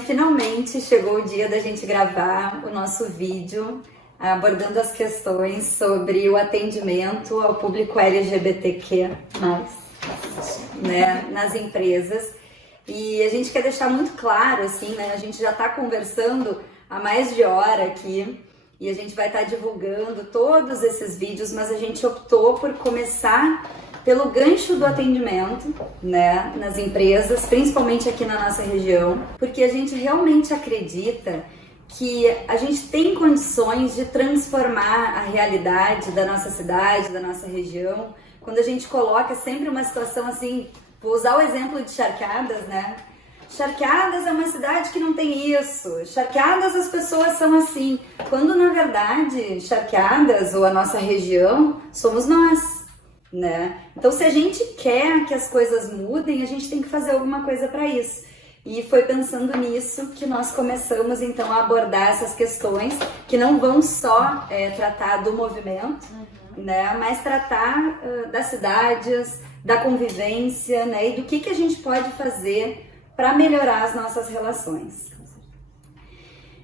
finalmente chegou o dia da gente gravar o nosso vídeo abordando as questões sobre o atendimento ao público LGBTQ+, né, nas empresas. E a gente quer deixar muito claro, assim, né, a gente já está conversando há mais de hora aqui e a gente vai estar divulgando todos esses vídeos, mas a gente optou por começar pelo gancho do atendimento, né, nas empresas, principalmente aqui na nossa região, porque a gente realmente acredita que a gente tem condições de transformar a realidade da nossa cidade, da nossa região, quando a gente coloca sempre uma situação assim, vou usar o exemplo de Charquadas, né? Charquadas é uma cidade que não tem isso, Charquadas as pessoas são assim, quando na verdade Charquadas ou a nossa região somos nós, né? Então se a gente quer que as coisas mudem, a gente tem que fazer alguma coisa para isso. E foi pensando nisso que nós começamos então a abordar essas questões que não vão só tratar do movimento, né, mas tratar das cidades, da convivência, né, e do que a gente pode fazer para melhorar as nossas relações.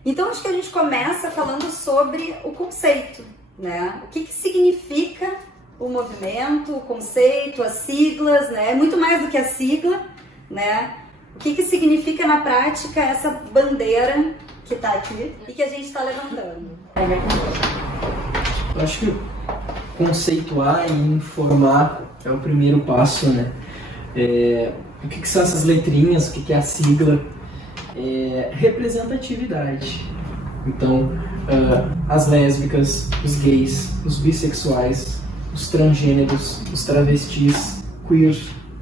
Então acho que a gente começa falando sobre o conceito, né, o que significa o movimento, o conceito, as siglas, né, muito mais do que a sigla, né. O que significa na prática essa bandeira que está aqui e que a gente está levantando? Eu acho que conceituar e informar é o primeiro passo, né? O que são essas letrinhas, o que é a sigla? Representatividade. Então, as lésbicas, os gays, os bissexuais, os transgêneros, os travestis, queer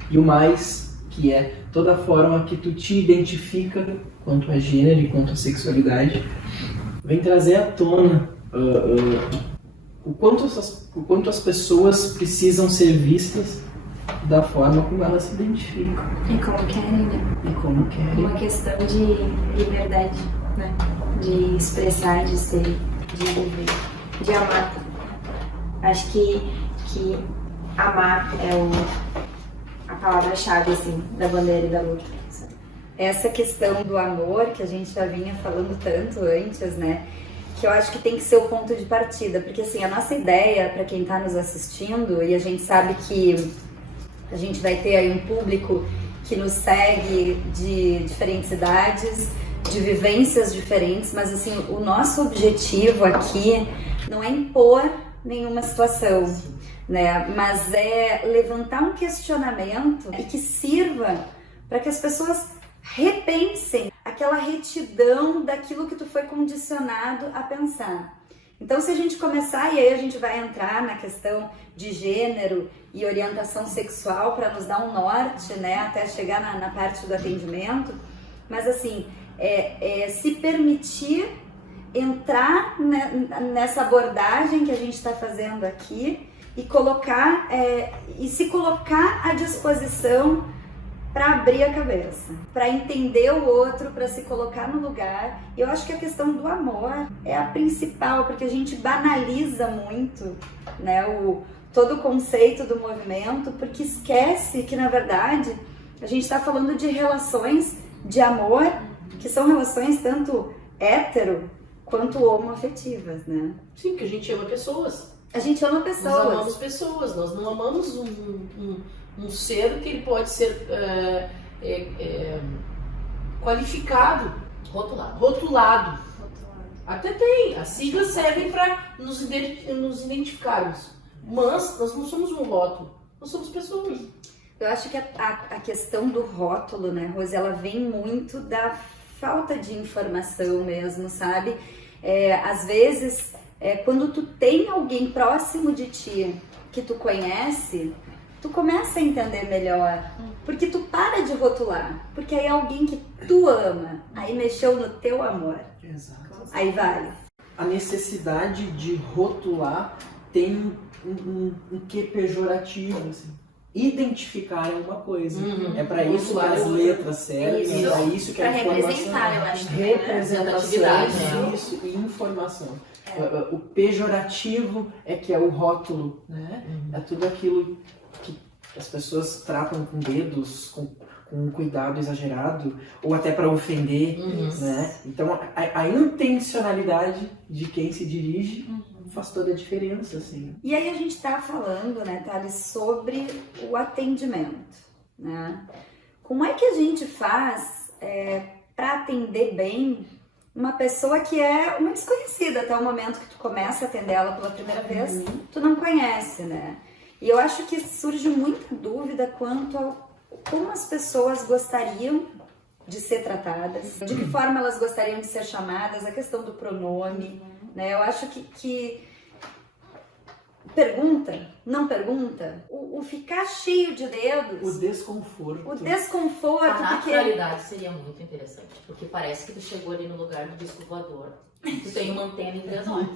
e o mais, que é toda a forma que tu te identifica quanto a gênero e quanto a sexualidade, vem trazer à tona o quanto as pessoas precisam ser vistas da forma como elas se identificam. E como querem, né? E como querem. Uma questão de liberdade, né? De expressar, de ser, de viver, de amar. Acho que amar é a palavra-chave, assim, da bandeira e da luta. Essa questão do amor, que a gente já vinha falando tanto antes, né, que eu acho que tem que ser o ponto de partida, porque assim, a nossa ideia, para quem está nos assistindo, e a gente sabe que a gente vai ter aí um público que nos segue de diferentes idades, de vivências diferentes, mas assim, o nosso objetivo aqui não é impor nenhuma situação, né? Mas é levantar um questionamento e que sirva para que as pessoas repensem aquela retidão daquilo que tu foi condicionado a pensar. Então, se a gente começar, e aí a gente vai entrar na questão de gênero e orientação sexual para nos dar um norte, né, até chegar na parte do atendimento, mas assim, se permitir entrar nessa abordagem que a gente está fazendo aqui e colocar e se colocar à disposição para abrir a cabeça, para entender o outro, para se colocar no lugar. Eu acho que a questão do amor é a principal, porque a gente banaliza muito, né, todo o conceito do movimento, porque esquece que na verdade a gente está falando de relações de amor que são relações tanto hétero quanto homoafetivas, né? Sim, que a gente ama pessoas. A gente ama pessoas. Nós amamos pessoas, nós não amamos um ser que ele pode ser qualificado, rotulado. Até tem, as siglas servem para nos identificarmos, mas nós não somos um rótulo, nós somos pessoas. Eu acho que a questão do rótulo, né, Rose, ela vem muito da falta de informação mesmo, sabe? Às vezes, quando tu tem alguém próximo de ti que tu conhece, tu começa a entender melhor, porque tu para de rotular, porque aí é alguém que tu ama, aí mexeu no teu amor. Exato. Aí vale. A necessidade de rotular tem um quê pejorativo, assim. Identificar é uma coisa. É para isso que as letras servem, é isso que a informação. Representar, eu acho. Representação, isso, e informação. O pejorativo que é o rótulo, né? É tudo aquilo que as pessoas tratam com dedos, com com um cuidado exagerado ou até para ofender, né? Então a intencionalidade de quem se dirige faz toda a diferença, assim. E aí a gente tá falando, né, Thales, sobre o atendimento, né? Como é que a gente faz para atender bem uma pessoa que é uma desconhecida até o momento que tu começa a atender ela pela primeira vez, tu não conhece, né? E eu acho que surge muita dúvida quanto a como as pessoas gostariam de ser tratadas, de que forma elas gostariam de ser chamadas, a questão do pronome, né? Eu acho que pergunta, não pergunta, o ficar cheio de dedos, O desconforto. o desconforto, A porque naturalidade seria muito interessante, porque parece que tu chegou ali no lugar do disco voador. Tu tem uma antena em 3 olhos.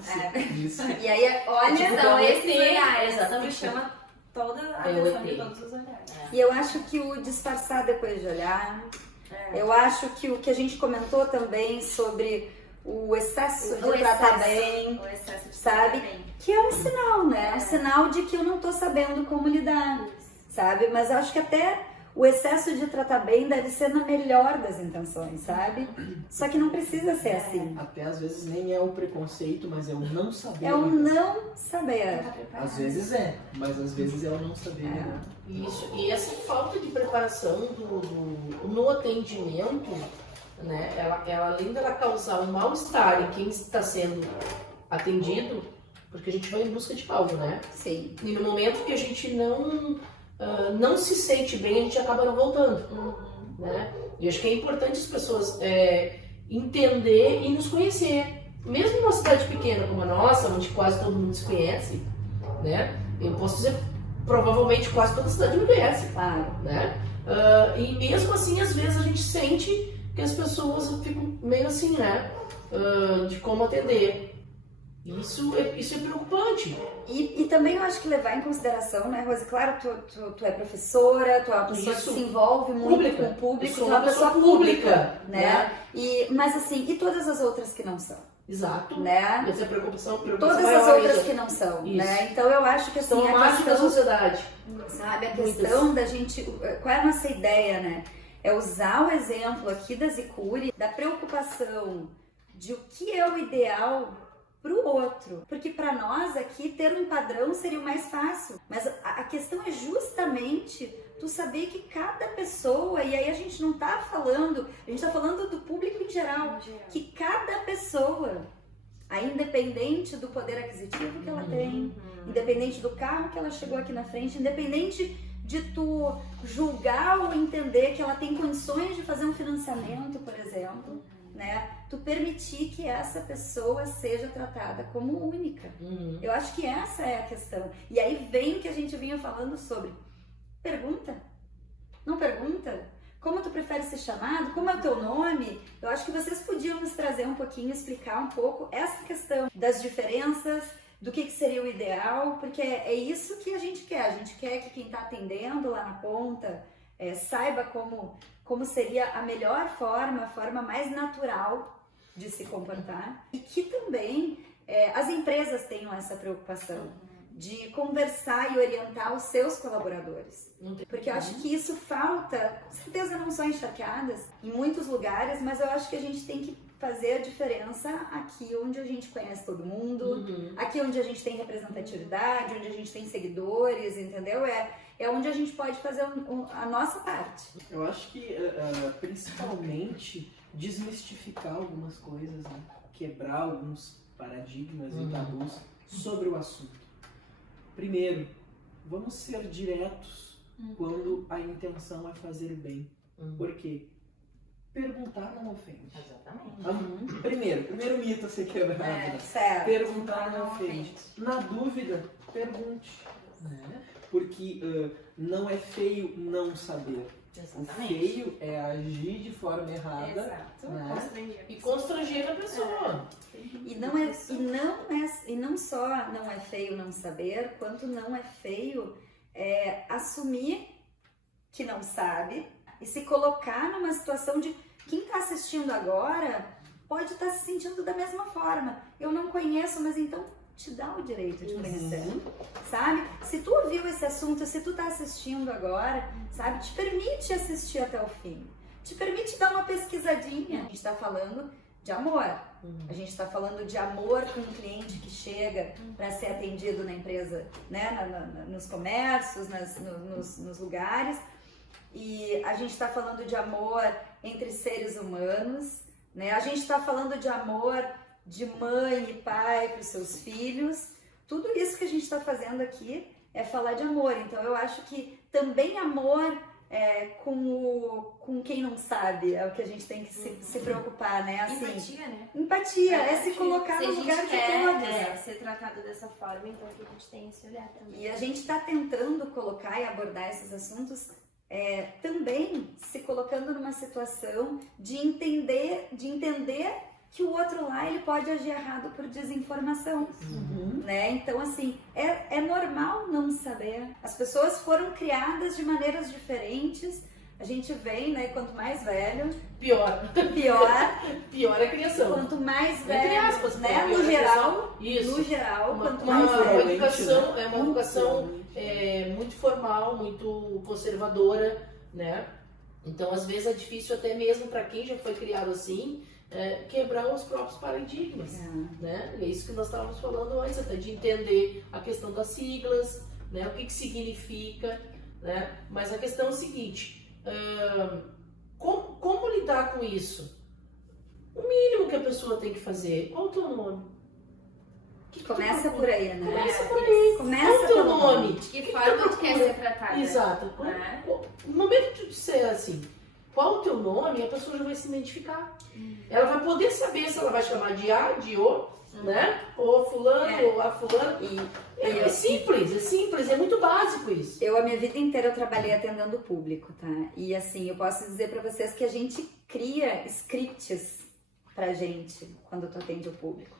Isso. e aí olha, Tipo, São um esses ET, olhares exatamente. que chama toda a É o atenção de ET. todos os olhares. e eu acho que o disfarçar depois de olhar, eu acho que o que a gente comentou também sobre o excesso de tratar bem, O excesso de sabe? tratar bem. que é um sinal, né? Um sinal de que eu não tô sabendo como lidar, sabe? Mas eu acho que até o excesso de tratar bem deve ser na melhor das intenções, sabe? Só que não precisa ser assim. Até às vezes nem é o preconceito, mas é o não saber. É o não saber. Às vezes é, mas às vezes é o não saber. né? Isso. E essa falta de preparação no atendimento, né? Ela além dela causar um mal-estar em quem está sendo atendido, porque a gente vai em busca de algo, né? Sim. E no momento que a gente não se sente bem, a gente acaba não voltando, né? E acho que é importante as pessoas entender e nos conhecer. Mesmo numa cidade pequena como a nossa, onde quase todo mundo se conhece, né? Eu posso dizer, provavelmente quase toda cidade me conhece, Claro. né? E mesmo assim, às vezes a gente sente que as pessoas ficam meio assim, né? De como atender. Isso é preocupante. E também eu acho que levar em consideração, né, Rose? Claro, tu é professora, tu é uma pessoa Isso. que se envolve muito Pública. com o público, Eu tu sou é uma pessoa pública, né? né? Mas assim, e todas as outras que não são, Exato. né? Essa é a preocupação Todas as maior, outras isso. que não são, Isso. né? Então eu acho que assim, São a a margem da questão, sociedade. sabe, a Muitas. questão da gente, qual é a nossa ideia, né? É usar o exemplo aqui da Zicuri, da preocupação de o que é o ideal pro outro, porque para nós aqui ter um padrão seria o mais fácil, mas a questão é justamente tu saber que cada pessoa, e aí a gente não tá falando, a gente tá falando do público em geral, que cada pessoa, aí independente do poder aquisitivo que ela tem, independente do carro que ela chegou aqui na frente, independente de tu julgar ou entender que ela tem condições de fazer um financiamento, por exemplo, né? Tu permitir que essa pessoa seja tratada como única. Eu acho que essa é a questão. E aí vem o que a gente vinha falando sobre pergunta. Não pergunta? Como tu prefere ser chamado? Como é o teu nome? Eu acho que vocês podiam nos trazer um pouquinho, explicar um pouco essa questão das diferenças, do que seria o ideal, porque é isso que a gente quer. A gente quer que quem está atendendo lá na ponta saiba como seria a melhor forma, a forma mais natural de se comportar. E que também as empresas tenham essa preocupação de conversar e orientar os seus colaboradores. Porque eu acho que isso falta, com certeza não são encharqueadas em muitos lugares, mas eu acho que a gente tem que fazer a diferença aqui onde a gente conhece todo mundo, aqui onde a gente tem representatividade, onde a gente tem seguidores, entendeu? É onde a gente pode fazer a nossa parte. Eu acho que, principalmente, desmistificar algumas coisas, né? Quebrar alguns paradigmas e tabus sobre o assunto. Primeiro, vamos ser diretos quando a intenção é fazer bem. Por quê? Perguntar não ofende. Exatamente. Primeiro mito a ser quebrado. né? Certo. Perguntar não ofende. Na dúvida, pergunte. Né? Porque não é feio não saber. O Exatamente. feio é agir de forma errada. Exato. Né? Constranger. E constranger a pessoa. E não só não é feio não saber, quanto não é feio assumir que não sabe e se colocar numa situação de quem está assistindo agora pode estar se sentindo da mesma forma. Eu não conheço, mas então te dá o direito de conhecer, sabe? Se tu ouviu esse assunto, se tu tá assistindo agora, sabe? Te permite assistir até o fim. Te permite dar uma pesquisadinha. A gente tá falando de amor. A gente está falando de amor com um cliente que chega para ser atendido na empresa, né? Nos comércios, nos lugares. E a gente está falando de amor entre seres humanos, né? A gente está falando de amor de mãe e pai para os seus filhos. Tudo isso que a gente está fazendo aqui é falar de amor. Então eu acho que também amor com quem não sabe é o que a gente tem que se preocupar, né? Assim, Empatia, né? Empatia, é se colocar Se no a gente lugar de quer todos. ser tratado dessa forma, então que a gente tem esse olhar também. E a gente está tentando colocar e abordar esses assuntos também se colocando numa situação de entender que o outro lá ele pode agir errado por desinformação, né? Então assim, é normal não saber. As pessoas foram criadas de maneiras diferentes. A gente vem, né? Quanto mais velho, Pior. Pior é a criação. Quanto mais Entre velho, aspas, né? pior No é a geral, criação. Isso. no geral, quanto Uma mais velho. educação, né? é uma educação muito formal, muito conservadora, né? Então, às vezes, é difícil até mesmo para quem já foi criado assim, quebrar os próprios paradigmas, né? É isso que nós estávamos falando antes, até de entender a questão das siglas, né? O que significa, né? Mas a questão é o seguinte, como lidar com isso? O mínimo que a pessoa tem que fazer, qual é o teu nome? Começa por aí, né? Começa por aí. Começa Qual é o teu pelo nome? De que forma tu quer ser tratada? Exato. Né? No momento que tu disser assim, qual o teu nome, a pessoa já vai se identificar. Ela vai poder saber se ela vai chamar de A, de O, né? Ou fulano, ou a fulano. É simples, é muito básico isso. A minha vida inteira eu trabalhei atendendo o público, tá? E assim, eu posso dizer pra vocês que a gente cria scripts pra gente quando tu atende o público.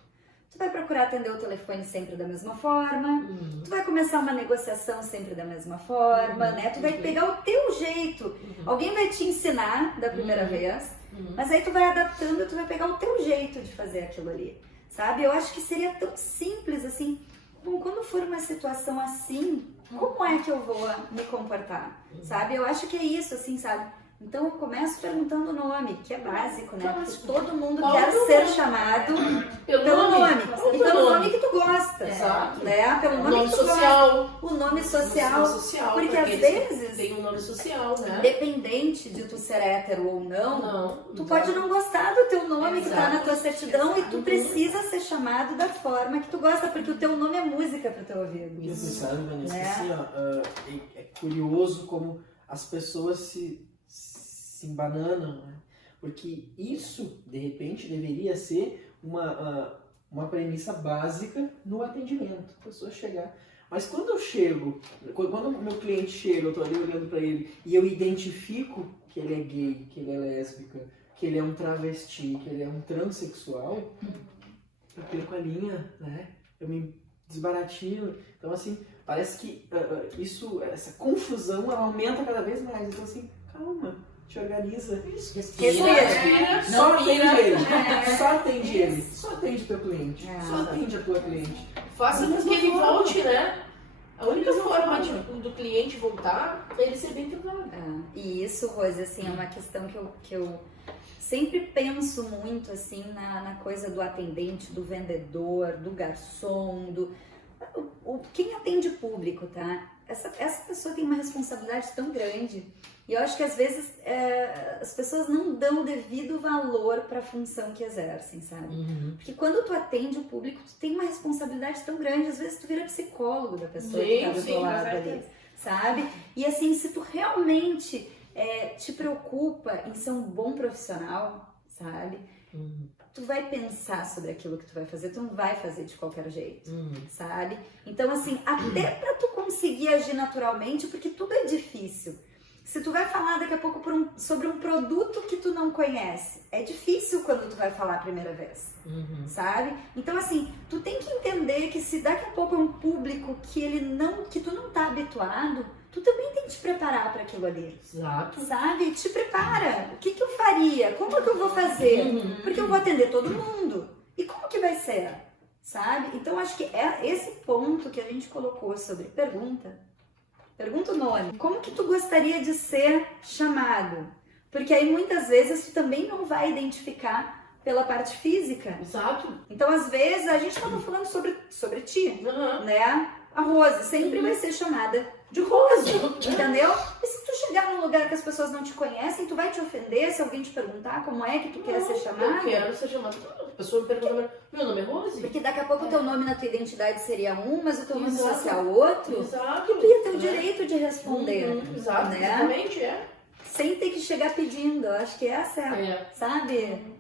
Tu vai procurar atender o telefone sempre da mesma forma, tu vai começar uma negociação sempre da mesma forma, né? Tu vai pegar o teu jeito. Alguém vai te ensinar da primeira vez, mas aí tu vai adaptando, tu vai pegar o teu jeito de fazer aquilo ali, sabe? Eu acho que seria tão simples assim. Bom, quando for uma situação assim, como é que eu vou me comportar, sabe? Eu acho que é isso, assim, sabe? Então eu começo perguntando o nome, que é básico, né? Porque todo mundo quer ser chamado pelo nome. E pelo nome que tu gosta. Exato. Né? Pelo O nome nome que tu social. gosta. O nome social. Porque às eles vezes, tem um nome social, né? dependente de tu ser hétero ou não, Não. tu pode não gostar do teu nome que tá Exato. na tua certidão e tu precisa ser chamado da forma que tu gosta, porque o teu nome é música pro teu ouvido. E você sabe, Vanessa, Né? assim, ó, é curioso como as pessoas se embananam, né? Porque isso, de repente, deveria ser uma premissa básica no atendimento. A pessoa chegar. Mas quando eu chego, quando o meu cliente chega, eu tô ali olhando para ele e eu identifico que ele é gay, que ele é lésbica, que ele é um travesti, que ele é um transexual, eu perco a linha, né? Eu me desbaratino. Então, assim, parece que essa confusão, ela aumenta cada vez mais. Então, assim, calma, te organiza. Respira. Só atende ele. Só atende ele. Só atende teu cliente. Só atende a tua cliente. Faça com que ele volte, né? A única forma do cliente voltar é ele ser bem tratado. E isso, Rose, assim, é uma questão que eu sempre penso muito, assim, na coisa do atendente, do vendedor, do garçom, quem atende público, tá? Essa pessoa tem uma responsabilidade tão grande. E eu acho que às vezes as pessoas não dão o devido valor para a função que exercem, sabe? Porque quando tu atende o público, tu tem uma responsabilidade tão grande, às vezes tu vira psicólogo da pessoa que tá do teu lado ali, sabe? E assim, se tu realmente te preocupa em ser um bom profissional, sabe? Tu vai pensar sobre aquilo que tu vai fazer, tu não vai fazer de qualquer jeito, sabe? Então assim, até pra tu conseguir agir naturalmente, porque tudo é difícil. Se tu vai falar daqui a pouco sobre um produto que tu não conhece, é difícil quando tu vai falar a primeira vez, sabe? Então assim, tu tem que entender que se daqui a pouco é um público que tu não tá habituado, tu também tem que te preparar para aquilo ali. Exato. Sabe? Te prepara. O que eu faria? Como que eu vou fazer? Porque eu vou atender todo mundo. E como que vai ser? sabe? Então acho que é esse ponto que a gente colocou sobre pergunta o nome. Como que tu gostaria de ser chamado? Porque aí muitas vezes tu também não vai identificar pela parte física. Exato. Então às vezes a gente estava falando sobre ti, Uhum. né? A Rose sempre vai ser chamada de Rose, entendeu? E se tu chegar num lugar que as pessoas não te conhecem, tu vai te ofender se alguém te perguntar como é que tu quer ser Eu chamada? quero ser chamada. A pessoa me pergunta, meu nome é Rose? Porque daqui a pouco o teu nome na tua identidade seria um, mas o teu nome Exato. social outro. Exato. E tu ia ter o Né? direito de responder, Exato, né? exatamente, é. Sem ter que chegar pedindo. Eu acho que essa é, É. sabe?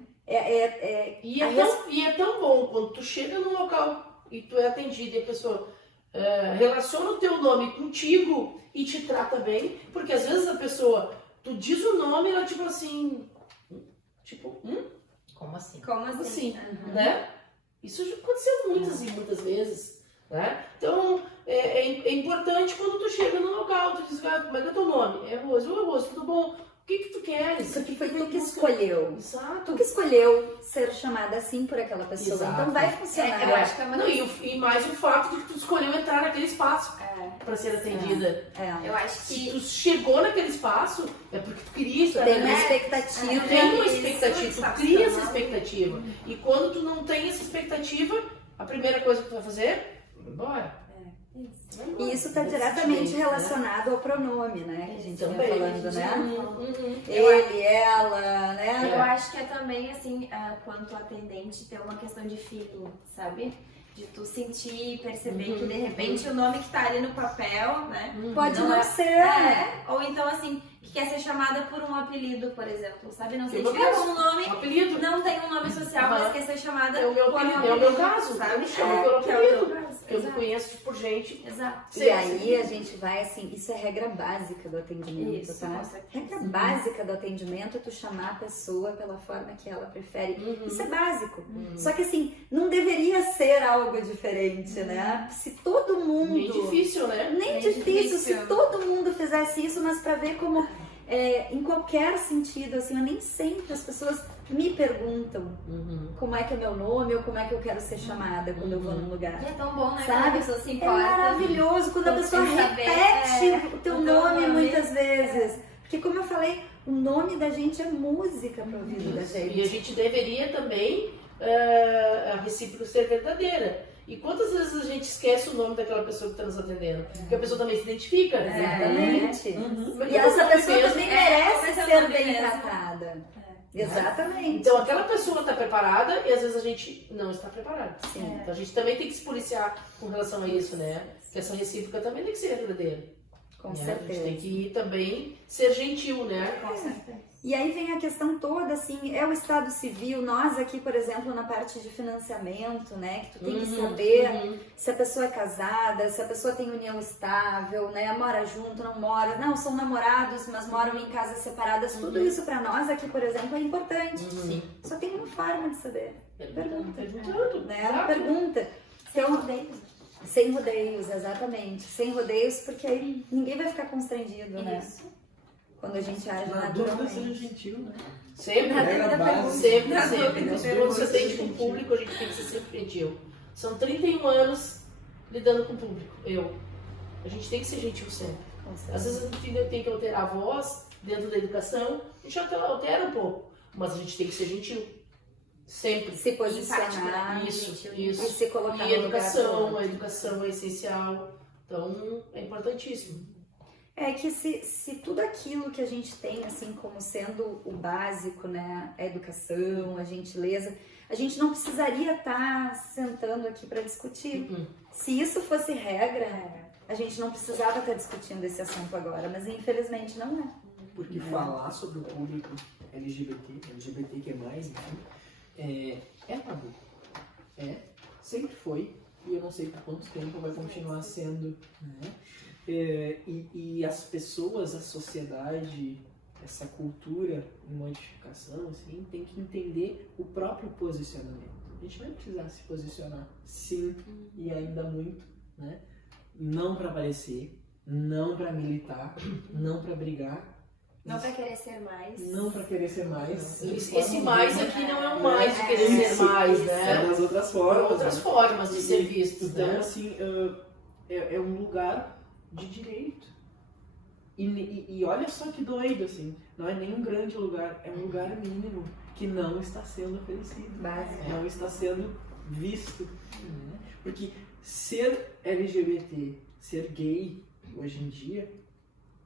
E é tão bom quando tu chega num local e tu é atendido e a pessoa relaciona o teu nome contigo e te trata bem, porque às vezes a pessoa, tu diz o nome e ela tipo assim, Como assim? Como assim? assim, né? Isso já aconteceu muitas e muitas vezes, né? Então, é importante quando tu chega no local, tu diz, como é que é teu nome? É Rose. Oi, Rose, tudo bom? O que tu queres? Porque foi tu que escolheu. Exato. Tu que escolheu ser chamada assim por aquela pessoa. Exato. Então vai funcionar. Eu acho que é uma Não, e mais o fato de que tu escolheu entrar naquele espaço para ser atendida. É. Eu acho Se que tu chegou naquele espaço, é porque tu queria Tu estar tem uma naquele expectativa. Tu tem uma Isso, expectativa, tu sabe? cria essa expectativa. E quando tu não tem essa expectativa, a primeira coisa que tu vai fazer, vai embora. Vai embora. E isso está diretamente relacionado ao pronome, né? Que a gente Também. vem falando, né? Uhum. Ele, ela, né? Eu acho que é também, assim, quanto atendente, ter uma questão de feeling, sabe? De tu sentir e perceber que, de repente, o nome que tá ali no papel, né? Pode Não não é- ser. Ou então, assim, que quer ser chamada por um apelido, por exemplo, sabe? Não sei Eu tiver gosto. como nome, Um apelido. não tem um nome social, mas quer ser chamada É o meu por um apelido, é o meu apelido, caso. sabe? Eu me chamo pelo Que é o teu apelido. caso. Eu me Exato. conheço por gente. Exato. E aí a gente vai assim, isso é regra básica do atendimento, Isso, tá? com certeza. Regra básica do atendimento é tu chamar a pessoa pela forma que ela prefere. Isso é básico. Só que assim, não deveria ser algo diferente, né? Se todo mundo. Nem difícil, né? Nem Nem difícil, difícil. se todo mundo fizesse isso, mas pra ver como em qualquer sentido, assim, eu nem sempre as pessoas me perguntam como é que é meu nome ou como é que eu quero ser chamada quando eu vou num lugar. E é tão bom, né? Sabe? Quando a pessoa se É importa. maravilhoso quando a Quando pessoa quer saber, repete o teu o teu nome nome. muitas vezes. Porque como eu falei, o nome da gente é música pro ouvido da E a gente. gente deveria também a recíproca ser verdadeira. E quantas vezes a gente esquece o nome daquela pessoa que está nos atendendo? Porque a pessoa também se identifica. Exatamente. Mas E essa não pessoa mesmo. também É, merece mas é o ser nome bem mesmo. tratada. Exatamente. Então aquela pessoa está preparada e às vezes a gente não está preparada. Sim. Então a gente também tem que se policiar com relação a isso, né? Que essa recíproca também tem que ser verdadeira. Com né? A certeza. gente tem que também ser gentil, né? Com certeza. E aí vem a questão toda, assim, é o Estado Civil, nós aqui, por exemplo, na parte de financiamento, né, que tu tem que saber se a pessoa é casada, se a pessoa tem união estável, né, mora junto, não mora, não, são namorados, mas moram em casas separadas, tudo isso pra nós aqui, por exemplo, é importante. Sim. Só tem uma forma de saber, pergunta, Perguntando. né, Exato. pergunta. Sem Então, rodeios. sem rodeios, exatamente, sem rodeios, porque aí ninguém vai ficar constrangido, né, Isso. quando a gente age Na dúvida, seja naturalmente. gentil, né? Sempre. Na Regra dúvida, básica. pergunta. Sempre, Na sempre. dúvida, Quando pergunta. você atende com o público, a gente tem que ser sempre gentil. São 31 anos lidando com o público. A gente tem que ser gentil sempre. Com Às certeza. vezes a gente tem que alterar a voz dentro da educação, a gente altera um pouco, mas a gente tem que ser gentil. Sempre. Se posicionar Isso, e isso. se colocar E no lugar do educação, outro. a educação é essencial. Então, é importantíssimo. É que se tudo aquilo que a gente tem, assim, como sendo o básico, né, a educação, a gentileza, a gente não precisaria estar sentando aqui para discutir. Se isso fosse regra, a gente não precisava estar discutindo esse assunto agora, mas infelizmente não é. Porque falar sobre o público LGBTQ+, enfim, é tabu. Sempre foi, e eu não sei por quanto tempo vai continuar sendo, né? E as pessoas, a sociedade, essa cultura em modificação, assim, tem que entender o próprio posicionamento. A gente vai precisar se posicionar, sim, e ainda muito, né? Não para aparecer, não para militar, não para brigar, Não pra querer ser mais. Não para querer ser mais. Esse mais aqui não é um mais de querer ser Isso. mais, É né? das outras Por formas. outras né? formas de ser vistos, Então, né? assim, é um lugar de direito. E olha só que doido, assim, não é nem um grande lugar, é um lugar mínimo que não está sendo oferecido, Básico. não está sendo visto. Né? Porque ser LGBT, ser gay, hoje em dia,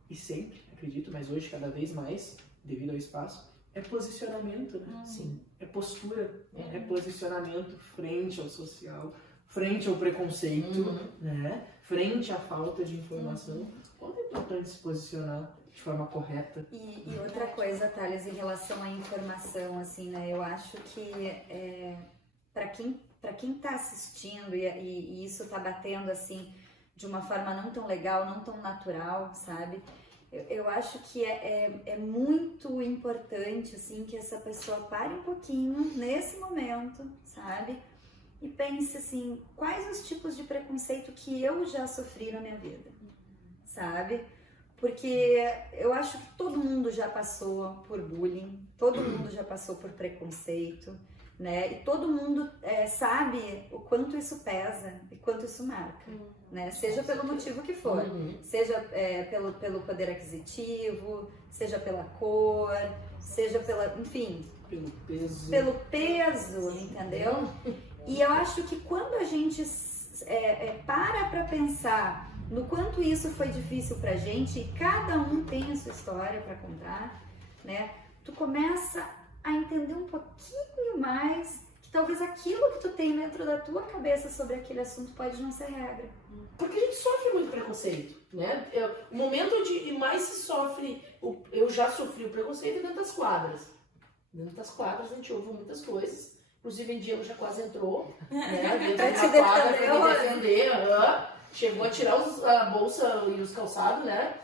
e sempre, acredito, mas hoje cada vez mais, devido ao espaço, é posicionamento, né? Sim. É postura, é posicionamento frente ao social, frente ao preconceito, né? Frente à falta de informação. Como é importante se posicionar de forma correta. E outra coisa, Thales, em relação à informação, assim, né? Eu acho que para quem tá assistindo e isso tá batendo assim de uma forma não tão legal, não tão natural, sabe? Eu acho que é muito importante, assim, que essa pessoa pare um pouquinho nesse momento, sabe? E pense, assim, quais os tipos de preconceito que eu já sofri na minha vida, sabe? Porque eu acho que todo mundo já passou por bullying, todo mundo já passou por preconceito, né? E todo mundo sabe o quanto isso pesa e quanto isso marca, né? Seja pelo motivo que for, seja pelo poder aquisitivo, seja pela cor, seja pela, enfim, pelo peso, entendeu? E eu acho que quando a gente para pensar no quanto isso foi difícil pra gente, e cada um tem a sua história pra contar, né? Tu começa a entender um pouquinho mais que talvez aquilo que tu tem dentro da tua cabeça sobre aquele assunto pode não ser regra. Porque a gente sofre muito preconceito, né? O momento onde mais se sofre, eu já sofri o preconceito é dentro das quadras. Dentro das quadras a gente ouve muitas coisas. Inclusive, em Diego já quase entrou, né? Dentro da quadra pra me defender. Chegou a tirar a bolsa e os calçados, né?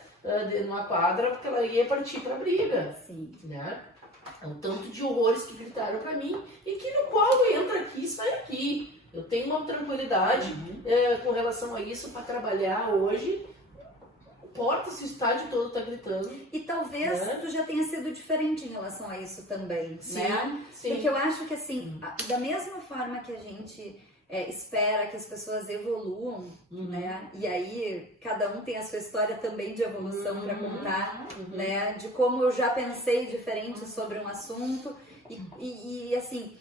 Numa quadra, porque ela ia partir pra briga. Sim. Né? Um tanto de horrores que gritaram pra mim e que no qual entra aqui e sai aqui. Eu tenho uma tranquilidade com relação a isso para trabalhar hoje. Não importa se o estádio todo tá gritando. E talvez tu já tenha sido diferente em relação a isso também, né? Sim. Porque eu acho que assim, da mesma forma que a gente espera que as pessoas evoluam, né? E aí cada um tem a sua história também de evolução para contar, né? De como eu já pensei diferente sobre um assunto e assim,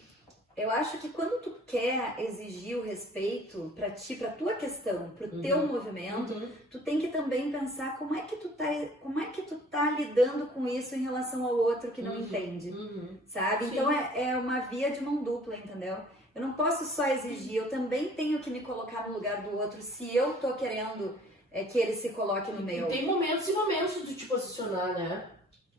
eu acho que quando tu quer exigir o respeito pra ti, pra tua questão, pro teu movimento, tu tem que também pensar como é que tu tá lidando com isso em relação ao outro que não entende, sabe? Sim. Então é uma via de mão dupla, entendeu? Eu não posso só exigir, eu também tenho que me colocar no lugar do outro se eu tô querendo que ele se coloque no meu. Tem momentos e momentos de te posicionar, né?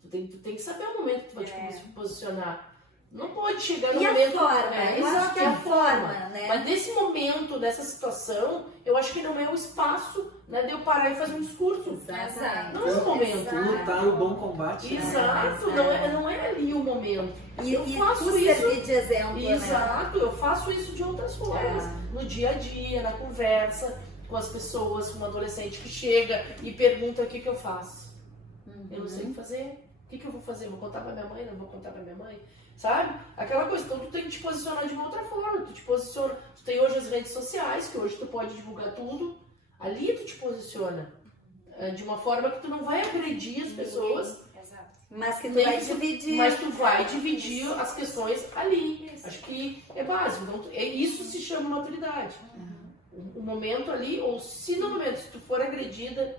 Tu tem que saber o momento que tu vai te posicionar. Não pode chegar no E momento... a forma, eu acho exato, que é a forma, né? Mas nesse momento, dessa situação, eu acho que não é o espaço, né, de eu parar e fazer um discurso. Exatamente. Não é o momento. Lutar o bom combate. né? Exato, não é ali o momento. E eu faço tu isso. servir de exemplo, né? Exato, eu faço isso de outras formas. No dia a dia, na conversa com as pessoas, com um adolescente que chega e pergunta o que eu faço. Eu não sei o que fazer. O que eu vou fazer? Vou contar pra minha mãe? Não vou contar pra minha mãe? Sabe? Aquela coisa, então tu tem que te posicionar de uma outra forma. Tu te posiciona. Tu tem hoje as redes sociais, que hoje tu pode divulgar tudo. Ali tu te posiciona. De uma forma que tu não vai agredir as pessoas. Exato. Mas que tu vai dividir. Mas tu vai dividir as questões ali. Acho que é básico. Então, isso se chama maturidade. O momento ali, ou se no momento, se tu for agredida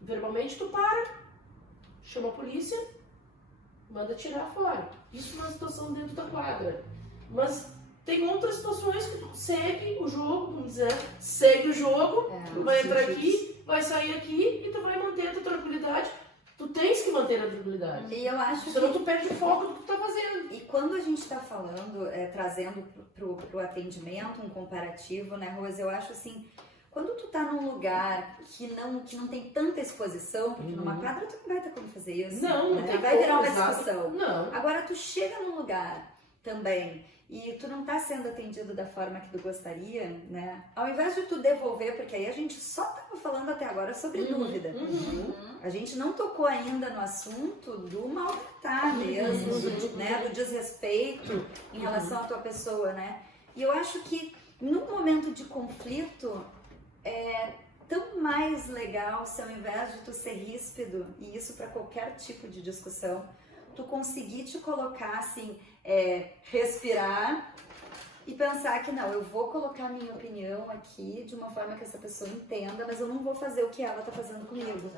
verbalmente, tu para, chama a polícia, manda tirar fora. Isso é uma situação dentro da quadra. Mas tem outras situações que tu segue o jogo, vamos dizer, segue o jogo, tu vai entrar aqui, vai sair aqui e tu vai manter a tua tranquilidade. Tu tens que manter a tranquilidade. E eu acho Senão que... tu perde o foco do que tu tá fazendo. E quando a gente está falando, trazendo pro atendimento um comparativo, né, Rose, eu acho assim, quando tu tá num lugar que não tem tanta exposição, porque numa quadra tu não vai ter como fazer isso. Não né? tem Vai virar uma como, exato. discussão. Não. Agora tu chega num lugar também e tu não tá sendo atendido da forma que tu gostaria, né? Ao invés de tu devolver, porque aí a gente só tava falando até agora sobre dúvida. A gente não tocou ainda no assunto do maltratar mesmo, né? Do desrespeito em relação à tua pessoa, né? E eu acho que num momento de conflito é tão mais legal se ao invés de tu ser ríspido, e isso para qualquer tipo de discussão, tu conseguir te colocar assim, respirar e pensar que não, eu vou colocar a minha opinião aqui de uma forma que essa pessoa entenda, mas eu não vou fazer o que ela tá fazendo comigo,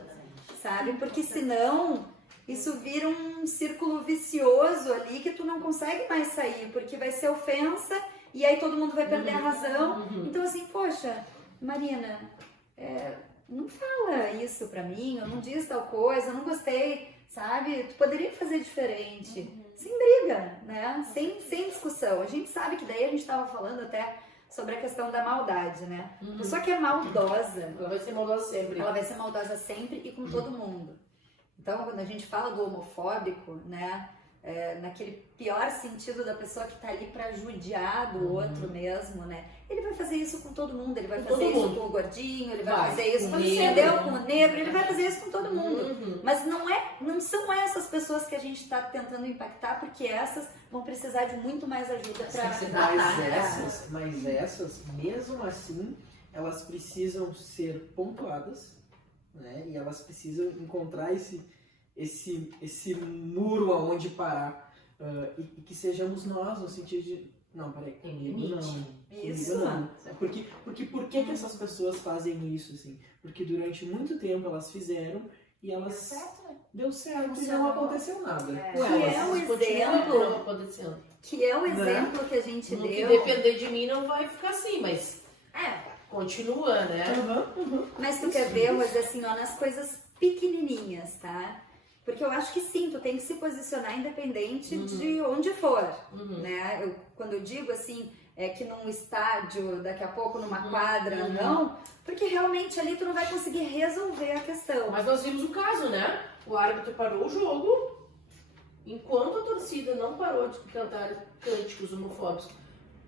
sabe? Porque senão isso vira um círculo vicioso ali que tu não consegue mais sair, porque vai ser ofensa e aí todo mundo vai perder a razão. Então assim, poxa, Marina, não fala isso pra mim, eu não diz tal coisa, eu não gostei, sabe? Tu poderia fazer diferente, sem briga, né? Sem discussão. A gente sabe que daí a gente tava falando até sobre a questão da maldade, né? A pessoa que é maldosa, Ela vai ser maldosa sempre. ela vai ser maldosa sempre e com todo mundo. Então, quando a gente fala do homofóbico, né? Naquele pior sentido da pessoa que tá ali pra judiar do outro mesmo, né? Ele vai fazer isso com todo mundo, ele vai Com fazer todo isso mundo. com o gordinho, ele vai Vai, fazer isso com com o o negro. entendeu? Com o negro, ele vai fazer isso com todo mundo. Mas não são essas pessoas que a gente tá tentando impactar, porque essas vão precisar de muito mais ajuda pra Mas essas, mesmo assim, elas precisam ser pontuadas, né? E elas precisam encontrar esse muro aonde parar. E que sejamos nós, no sentido de... Não, peraí, Tem comigo limite. não. Isso. Comigo não. Porque por que essas pessoas fazem isso, assim? Porque durante muito tempo elas fizeram e elas... Deu certo e não aconteceu nada. Que é o exemplo. Acontecendo. Que é o exemplo que a gente No que deu. depender de mim não vai ficar assim, mas continua, né? Mas tu quer ver, mas assim, ó, nas coisas pequenininhas, tá? Porque eu acho que sim, tu tem que se posicionar independente de onde for, né? Quando eu digo assim, que num estádio, daqui a pouco numa quadra, não, porque realmente ali tu não vai conseguir resolver a questão. Mas nós vimos o caso, né? O árbitro parou o jogo, enquanto a torcida não parou de cantar cânticos homofóbicos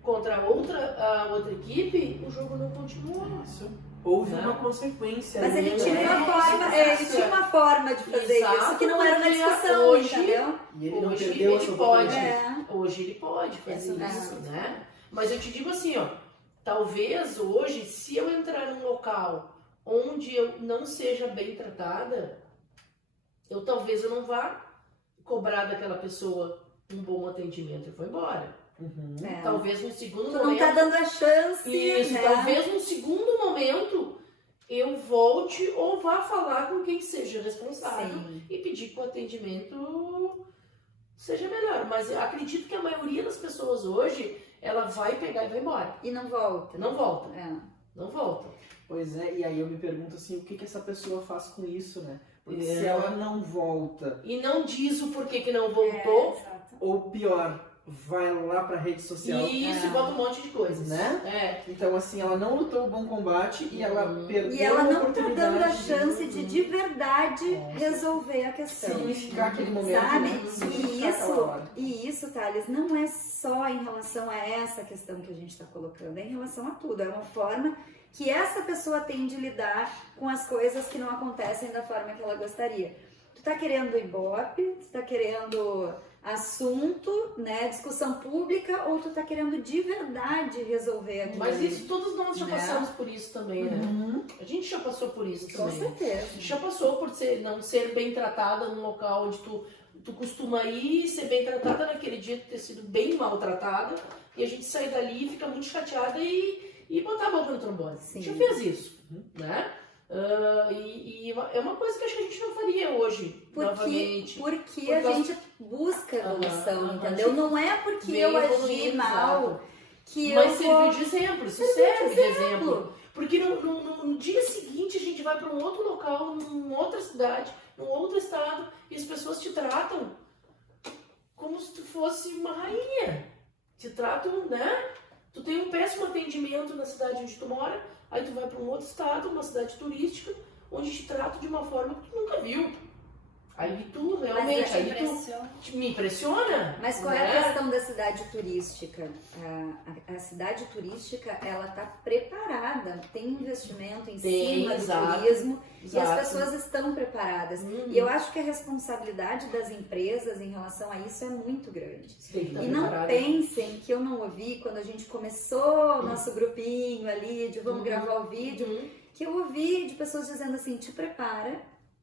contra a outra equipe, o jogo não continuou. Houve uma consequência. Mas ele ali, tinha né? uma forma de fazer isso, que não era na discussão, hoje, entendeu? E ele não Hoje perdeu ele essa pode. oportunidade. Hoje ele pode fazer Essa isso, né? Mas eu te digo assim, ó, talvez hoje, se eu entrar num local onde eu não seja bem tratada, talvez eu não vá cobrar daquela pessoa um bom atendimento. Eu vou embora. Talvez num segundo Tu momento. não tá dando a chance, Isso, né? talvez num segundo momento eu volte ou vá falar com quem seja responsável Sim. e pedir que o atendimento seja melhor. Mas eu acredito que a maioria das pessoas hoje, ela vai pegar e vai embora. E não volta. Não volta. Não volta. Pois é, e aí eu me pergunto assim, o que essa pessoa faz com isso, né? Porque se É. ela não volta, E não diz o porquê que não voltou. Exato. ou pior, vai lá pra rede social, E isso, bota um monte de coisas. né? Então assim, ela não lutou o bom combate e ela perdeu E ela a não tá oportunidade dando a chance de verdade resolver a questão. significar aquele momento, Sabe? né? Significar aquela hora. E isso, Thales, não é só em relação a essa questão que a gente está colocando, é em relação a tudo. É uma forma que essa pessoa tem de lidar com as coisas que não acontecem da forma que ela gostaria. Tu tá querendo ibope, tu tá querendo assunto, né, discussão pública, ou tu tá querendo de verdade resolver aquilo. Mas ali? isso, todos nós já Né? passamos por isso também, né? A gente já passou por isso Com também. certeza. A gente já passou por não ser bem tratada num local onde tu costuma ir e ser bem tratada naquele dia, tu ter sido bem maltratada, e a gente sair dali e fica muito chateada e botar a boca no trombone. Sim. A gente já fez isso, né? E é uma coisa que acho que a gente não faria hoje, novamente. Porque Por a causa- gente busca evolução, Aham, entendeu? Não é porque Vem eu agi evoluindo, mal exato. que Mas eu vou... serviu de exemplo, isso serve de exemplo. Porque no dia seguinte a gente vai para um outro local, numa outra cidade, num outro estado, e as pessoas te tratam como se tu fosse uma rainha. Te tratam, né? Tu tem um péssimo atendimento na cidade onde tu mora, aí tu vai para um outro estado, uma cidade turística, onde te tratam de uma forma que tu nunca viu. Aí tu realmente, Mas é aí tu... impressionante. me impressiona. Mas qual é né? a questão da cidade turística? A cidade turística, ela está preparada, tem investimento em cima do exato, turismo e exato. as pessoas estão preparadas. E eu acho que a responsabilidade das empresas em relação a isso é muito grande. Tem que estar E não preparado. pensem que eu não ouvi quando a gente começou o nosso grupinho ali de vamos gravar o vídeo, que eu ouvi de pessoas dizendo assim, te prepara,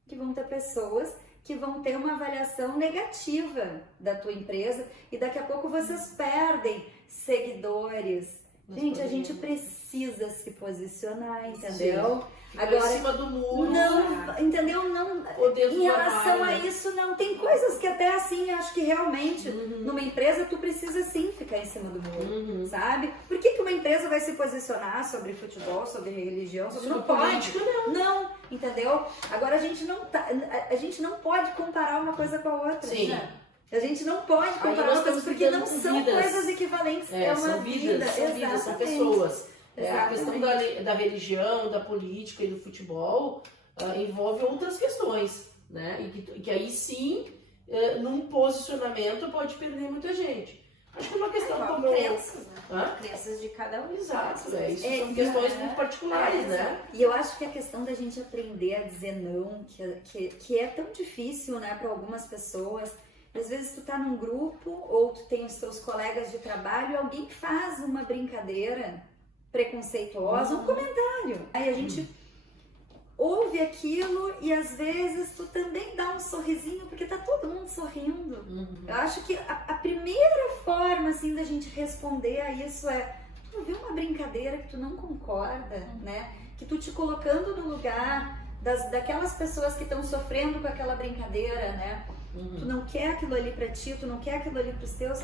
que vão ter pessoas que vão ter uma avaliação negativa da tua empresa e daqui a pouco vocês perdem seguidores. Gente, a gente precisa se posicionar, entendeu? Agora, em cima do muro, Não, entendeu? Não, ou dentro em do relação armário, a né? isso, não. Tem coisas que até assim, acho que realmente, numa empresa, tu precisa sim ficar em cima do muro, sabe? Por que uma empresa vai se posicionar sobre futebol, sobre religião, sobre Sobre não pode? política, Não, entendeu? Agora a gente não pode comparar uma coisa com a outra. Sim. Né? A gente não pode Aí comparar nós uma coisa estamos porque lidando não com são vidas. coisas equivalentes. É uma são vidas, são vidas, são exatamente. pessoas. A Exatamente. questão da religião, da política e do futebol envolve outras questões, né? E que aí sim, num posicionamento pode perder muita gente. Acho que é uma questão como... Crenças, né? Hã? Crenças de cada um. Exato, isso É, são questões muito particulares, né? E eu acho que a questão da gente aprender a dizer não, que é tão difícil, né, para algumas pessoas. Às vezes tu tá num grupo ou tu tem os teus colegas de trabalho e alguém faz uma brincadeira preconceituosa, um comentário. Aí a gente ouve aquilo e às vezes tu também dá um sorrisinho porque tá todo mundo sorrindo. Eu acho que a primeira forma assim da gente responder a isso é tu vê uma brincadeira que tu não concorda, né? Que tu te colocando no lugar daquelas pessoas que estão sofrendo com aquela brincadeira, né? Tu não quer aquilo ali pra ti, tu não quer aquilo ali pros teus,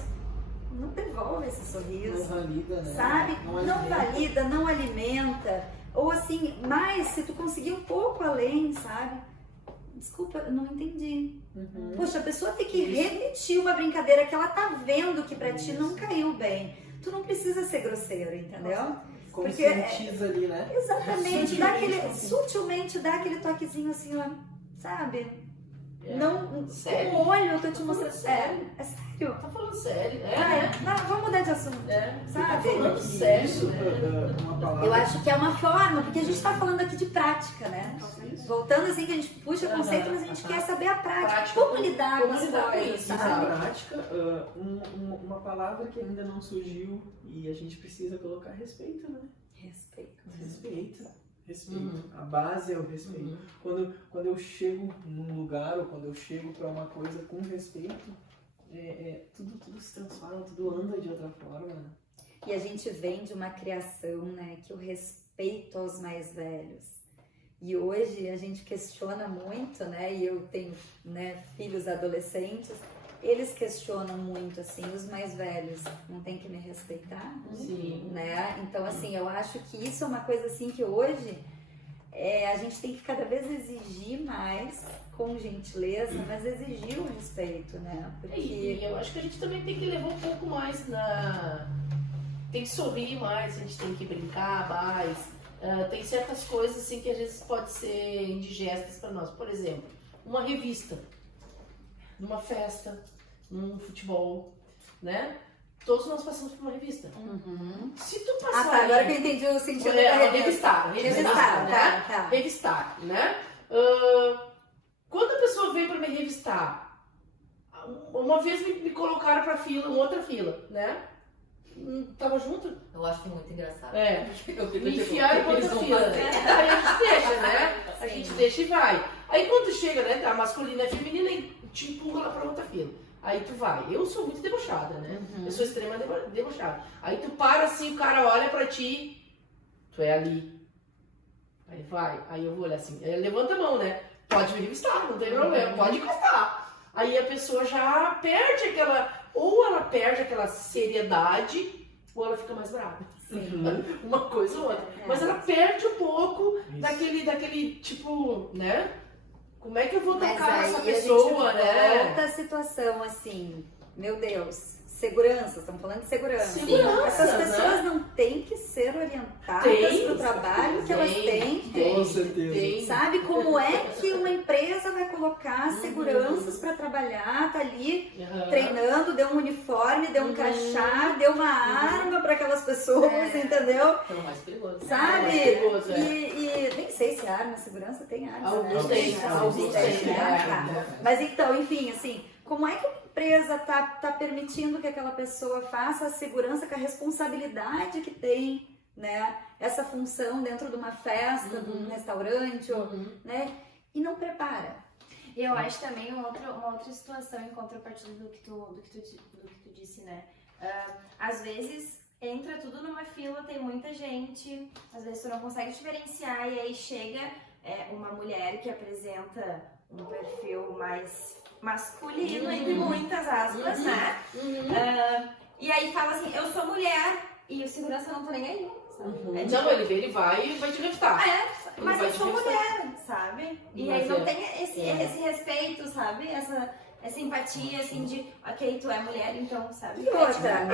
não devolve esse sorriso. Não valida, né? Sabe? Não alimenta. valida, não alimenta. Ou assim, mas se tu conseguir um pouco além, sabe? Desculpa, eu não entendi. Poxa, a pessoa tem que repetir uma brincadeira que ela tá vendo que pra ti não caiu bem. Tu não precisa ser grosseiro, entendeu? Conscientiza ali, né? Exatamente, sutilmente dá aquele toquezinho assim, ó, sabe? Não, Sério? com o olho eu tô te Tá mostrando. falando sério? É sério. Tá falando sério, né? Não, vamos mudar de assunto. Tá Sabe? falando sério, né? Uma palavra. Eu acho que é uma forma, porque a gente tá falando aqui de prática, né? Voltando assim, que a gente puxa conceito, mas a gente quer saber a prática. Como lidar com as coisas, Isso, na sabe? prática, uma palavra que ainda não surgiu e a gente precisa colocar respeito, né? Respeito. Respeito. A base é o respeito. Quando eu chego num lugar ou quando eu chego para uma coisa com respeito, tudo se transforma, tudo anda de outra forma. Né? E a gente vem de uma criação, né, que o respeito aos mais velhos. E hoje a gente questiona muito, né, e eu tenho, né, filhos adolescentes, eles questionam muito, assim, os mais velhos, não tem que me respeitar? Sim. Né? Então, assim, eu acho que isso é uma coisa, assim, que hoje a gente tem que cada vez exigir mais, com gentileza, mas exigir o respeito, né? Porque... E eu acho que a gente também tem que levar um pouco mais tem que sorrir mais, a gente tem que brincar mais. Tem certas coisas, assim, que às vezes pode ser indigestas para nós. Por exemplo, uma revista. Numa festa, num futebol, né? Todos nós passamos por uma revista. Se tu passar... tá, agora que eu entendi o sentido da revistar, Revistar, tá. Revistar, né? Quando a pessoa vem para me revistar, uma vez me colocaram para fila, uma outra fila, né? Tava junto? Eu acho muito engraçado. Me enfiaram pra outra fila. Aí a gente deixa, né? A gente deixa e vai. Aí quando chega, né? A masculina e a feminina, e te empurra lá pra outra fila. Aí tu vai. Eu sou muito debochada, né? Eu sou extremamente debochada. Aí tu para assim, o cara olha pra ti, tu é ali. Aí vai. Aí eu vou olhar assim. Aí levanta a mão, né? Pode me revistar, não tem problema. Pode encostar. Aí a pessoa já perde aquela... Ou ela perde aquela seriedade, ou ela fica mais brava. Uma coisa ou outra. Mas ela perde um pouco daquele tipo, né? Como é que eu vou tocar essa pessoa, a gente né? volta a situação assim, meu Deus, Segurança, estamos falando de segurança. Segurança, Essas né? pessoas não têm que ser orientadas Tem, para o trabalho que elas têm. Com certeza. tem. Sabe como é que uma empresa vai colocar seguranças para trabalhar, tá ali Aham. treinando, deu um uniforme, deu um crachá, deu uma arma para aquelas pessoas, entendeu? Que é o mais perigoso. Sabe? mais perigoso, é. E nem sei se arma, segurança tem arma. Alguns né? têm, alguns têm, né? é. Tá. Mas então, enfim, assim, como é que uma empresa tá permitindo que aquela pessoa faça a segurança com a responsabilidade que tem, né? Essa função dentro de uma festa, de um restaurante, ou, né? E não prepara. E eu acho também uma outra situação em contrapartida do que tu disse, né? Às vezes entra tudo numa fila, tem muita gente, às vezes tu não consegue diferenciar e aí chega uma mulher que apresenta um perfil mais masculino, entre muitas aspas, né? E aí fala assim, eu sou mulher e o segurança não tá nem aí. Sabe? Não, ele vai e vai te refutar. Mas vai eu te sou refutar. mulher, sabe? E Mas aí não é. tem esse respeito, sabe? Essa empatia, assim, de ok, tu é mulher, então, sabe? E outra,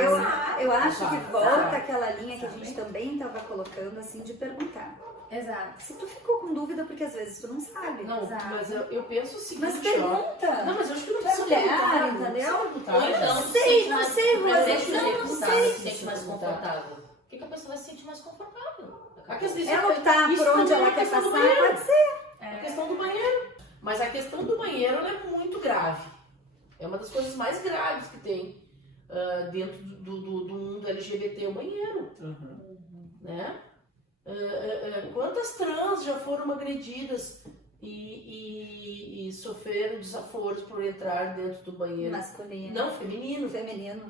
eu acho que Exato. volta aquela linha que a gente também estava colocando, assim, de perguntar. Exato. Se tu ficou com dúvida, porque às vezes tu não sabe. Não, Exato. mas eu penso o seguinte, Mas ó. pergunta. Não, mas eu acho que não Tu é precisa mulher, perguntar, entendeu? Não precisa Ou perguntar. então, Não se sei, sente não mais, sei, tu Rosa, prefere não executar, sei. se sente mais confortável. Por que a pessoa vai se sentir mais confortável? A questão, Ela tá isso por onde também é ela a quer questão do passar, banheiro. pode ser. A questão do banheiro. Mas a questão do banheiro ela é muito grave. É uma das coisas mais graves que tem dentro do mundo LGBT, o banheiro. Né? Quantas trans já foram agredidas e sofreram desaforos por entrar dentro do banheiro? Masculino. Não, feminino. Feminino.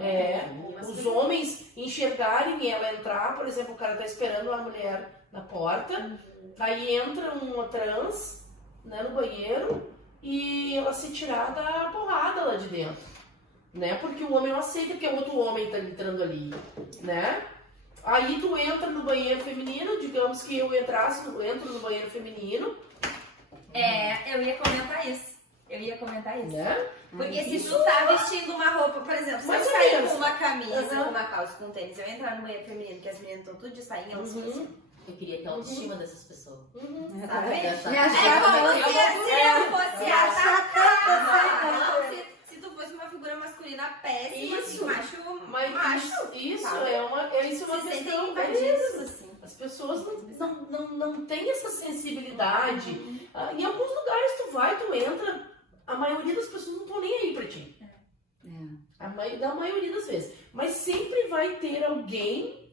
Os homens enxergarem ela entrar, por exemplo, o cara tá esperando a mulher na porta, aí entra uma trans, né, no banheiro e ela se tirar da porrada lá de dentro, né? Porque o homem não aceita que o outro homem tá entrando ali, né? Aí tu entra no banheiro feminino, digamos que eu entro no banheiro feminino, Eu ia comentar isso. né? Porque se tu tá vestindo uma roupa, por exemplo, se eu Mais ou sair menos. com uma camisa, Uhum. com uma calça, com um tênis, eu entrar no banheiro feminino, que as meninas estão tudo de sainha, elas ficam assim, Eu queria ter a autoestima dessas pessoas. sabe? Me É achar como também. se eu fosse Achar se tu fosse uma figura masculina péssima, Isso. assim, Mas macho, isso sabe? é uma se sentem questão. invadidos, assim. As pessoas não têm essa sensibilidade. Em alguns lugares tu vai, tu entra, a maioria das pessoas não estão nem aí pra ti. Da maioria das vezes. Mas sempre vai ter alguém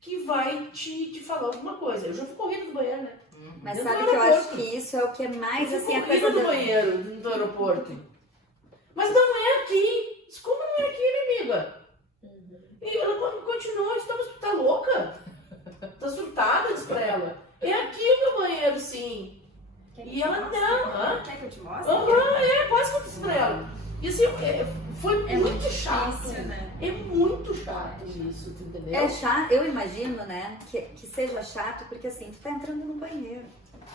que vai te falar alguma coisa. Eu já fui correndo do banheiro, né? Mas Dentro sabe do que eu aeroporto. acho que isso é o que é mais, Eu assim, fui a coisa correndo do da... banheiro do aeroporto. Mas não é aqui. Diz, como não é aqui, minha amiga? E ela continua, mas tu tá louca? Tá surtada, diz pra ela. É aqui o meu banheiro, sim. E ela, não. Quer que eu te mostre? Quase que eu disse pra ela. E assim, foi muito chato. difícil, né? É muito chato isso, tu entendeu? É chato, eu imagino, né, que seja chato, porque assim, tu tá entrando no banheiro.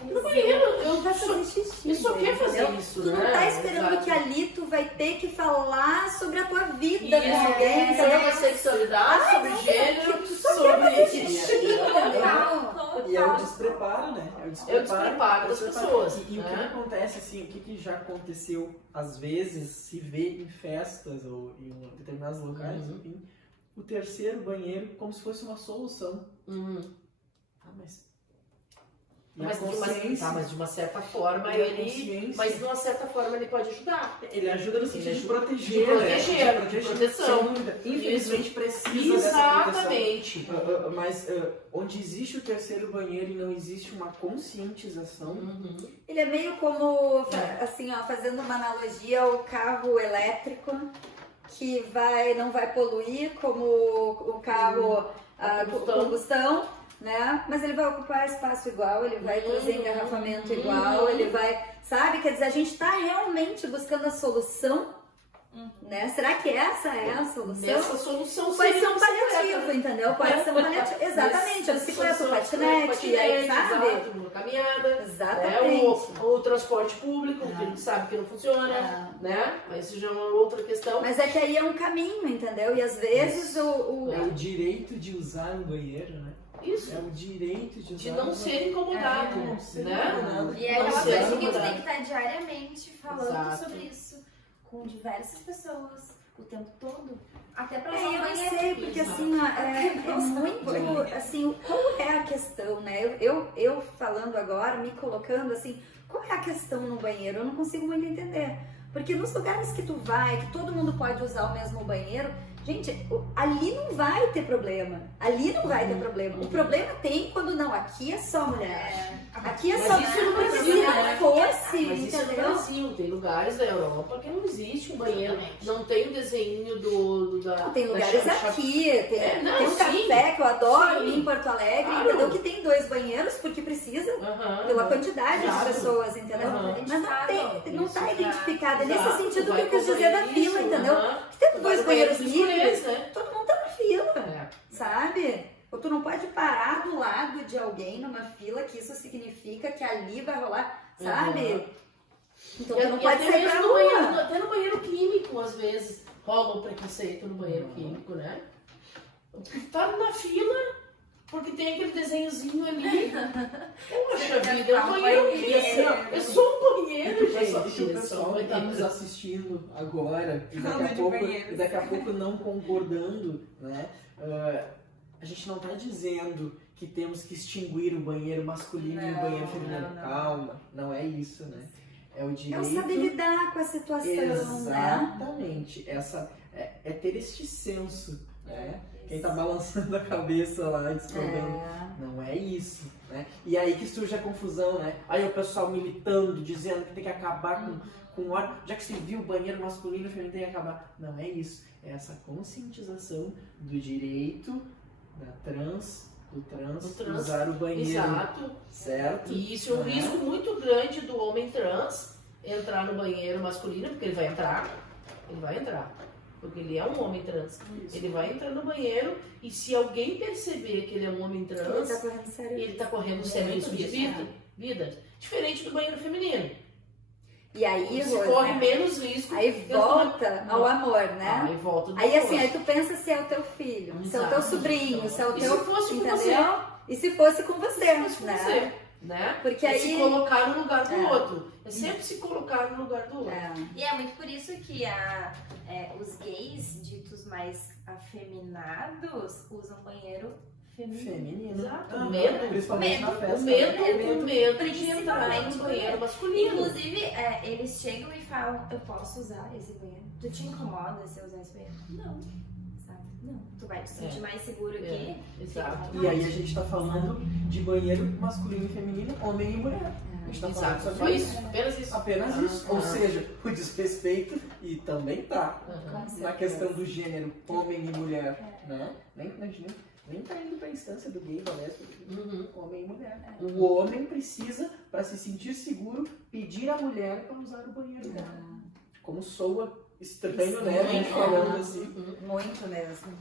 No banheiro, Tu vai fazer xixi. eu só gente, quero fazer entendeu? isso, Tu né? não tá esperando Exato. que ali tu vai ter que falar sobre a tua vida Isso, com alguém, sobre entendeu? a sexualidade, sobre gênero, Tu só quer sobre fazer xixi, entendeu? E é o despreparo, né? É o despreparo das pessoas, E o que né? acontece, assim, o que já aconteceu, às vezes, se vê em festas ou em determinados locais, enfim, o terceiro banheiro como se fosse uma solução. Ah, mas... E a consciência... Mas de uma certa forma E a ele. consciência... Mas de uma certa forma ele pode ajudar. Ele ajuda no sentido de ajuda- proteger, de proteção. sem dúvida. Infelizmente precisa dessa proteção. Exatamente. Mas onde existe o terceiro banheiro e não existe uma conscientização, Ele é meio como, assim, ó, fazendo uma analogia ao carro elétrico, que não vai poluir como o carro a combustão, né? Mas ele vai ocupar espaço igual, ele vai trazer engarrafamento igual, ele vai, sabe? Quer dizer, a gente está realmente buscando a solução Né? Será que essa é a solução? Nessa solução Pode seria ser um a bicicleta, paliativo, né? entendeu? Pode ser um paliativo. Exatamente, a bicicleta, o patinete, aí, sabe? Exato, uma caminhada. Exatamente. O transporte público, que a gente sabe que não funciona, né? Mas isso já é uma outra questão. Mas é que aí é um caminho, entendeu? E às vezes É o direito de usar um banheiro, né? Isso. É o direito de usar De não ser incomodado, Não ser né? incomodado. E é Não aquela ser coisa que a gente incomodado. tem que estar diariamente falando Exato. sobre isso com diversas pessoas o tempo todo. Até pra É, usar eu o não banheiro. sei, porque assim, ó, é muito, assim, qual é a questão, né? Eu falando agora, me colocando assim, qual é a questão no banheiro? Eu não consigo muito entender. Porque nos lugares que tu vai, que todo mundo pode usar o mesmo banheiro, gente, ali não vai ter problema. Ali não vai ter problema. O problema tem quando não, aqui é só mulher. Aqui é Mas só isso no mulher. Brasil, Se né? não fosse, Mas isso é no entendeu? Brasil, tem lugares da Europa que não existe um banheiro, Exatamente. não tem o desenho da. Tem da lugares chapa- aqui, tem não, tem um sim. café que eu adoro Sim. em Porto Alegre, Claro. entendeu? Que tem 2 banheiros porque precisa, Aham. pela quantidade Exato. de pessoas, entendeu? Aham. Mas não Isso, tá identificado. É nesse Exato, sentido que vai eu quis com dizer da banheiro, fila, isso, entendeu? aham. Que tem Vai 2 com banheiro banheiros de livres, escurez, né? todo mundo tá na fila, É. sabe? Ou tu não pode parar do lado de alguém numa fila, que isso significa que ali vai rolar, sabe? Uhum. Então E tu não até pode sair mesmo pra no rua. banheiro, até no banheiro químico, às vezes, rola um preconceito no banheiro químico, né? Tá na fila, porque tem aquele desenhozinho ali. Poxa vida, é um banheiro químico. É só um banheiro, O pessoal, gente. que o É só pessoal um que está nos banheiro. assistindo agora e Falando de banheiros. daqui a pouco não concordando, né? A gente não está dizendo que temos que extinguir o banheiro masculino e o Não, banheiro feminino. não. Calma, não é isso, né? É o É direito. o saber lidar com a situação, né? Exatamente. É ter este senso, né? Quem tá balançando a cabeça lá, discordando. Não é isso, né? E aí que surge a confusão, né? Aí o pessoal militando, dizendo que tem que acabar com ordem. Já que se viu o banheiro masculino e feminino tem que acabar. Não é isso. É essa conscientização do direito do trans usar o banheiro. Exato. Certo? E isso é um Né? risco muito grande do homem trans entrar no banheiro masculino, porque ele vai entrar. Porque ele é um homem trans. Isso. Ele vai entrar no banheiro e se alguém perceber que ele é um homem Ele trans, tá correndo sério. ele tá correndo sério risco de vida. Diferente do banheiro feminino. E aí, Você Rose, corre menos risco. aí volta ao amor, né? Aí volta do Aí assim, amor. aí tu pensa se é o teu filho, se é o teu Exato. sobrinho, se é o E teu. se fosse com entendeu? você? E se fosse com você, Se fosse com né? você, né? Porque É aí. se colocar no lugar do É. outro. É sempre se colocar no lugar do outro. É. E é muito por isso que os gays ditos mais afeminados usam banheiro feminino. Feminino. Exato. Ah, Medo. Principalmente na Medo. festa. O medo de Principalmente entrar no banheiro masculino. Inclusive, eles chegam e falam, eu posso usar esse banheiro? Tu te incomoda se eu usar esse banheiro? Não. Sabe? Não. Tu vai te sentir mais seguro aqui. Exato. E aí a gente tá falando de banheiro masculino e feminino, homem e mulher. A gente tá falando Exato. Só sobre isso. Apenas isso. Apenas isso. Ou seja, o desrespeito e também tá Aham. na questão do gênero homem e mulher, né? Nem tá indo pra instância do gay, da lésbica, homem e mulher. O homem precisa, para se sentir seguro, pedir à mulher para usar o banheiro dela. Como soa estranho, né? A gente falando assim. Muito mesmo.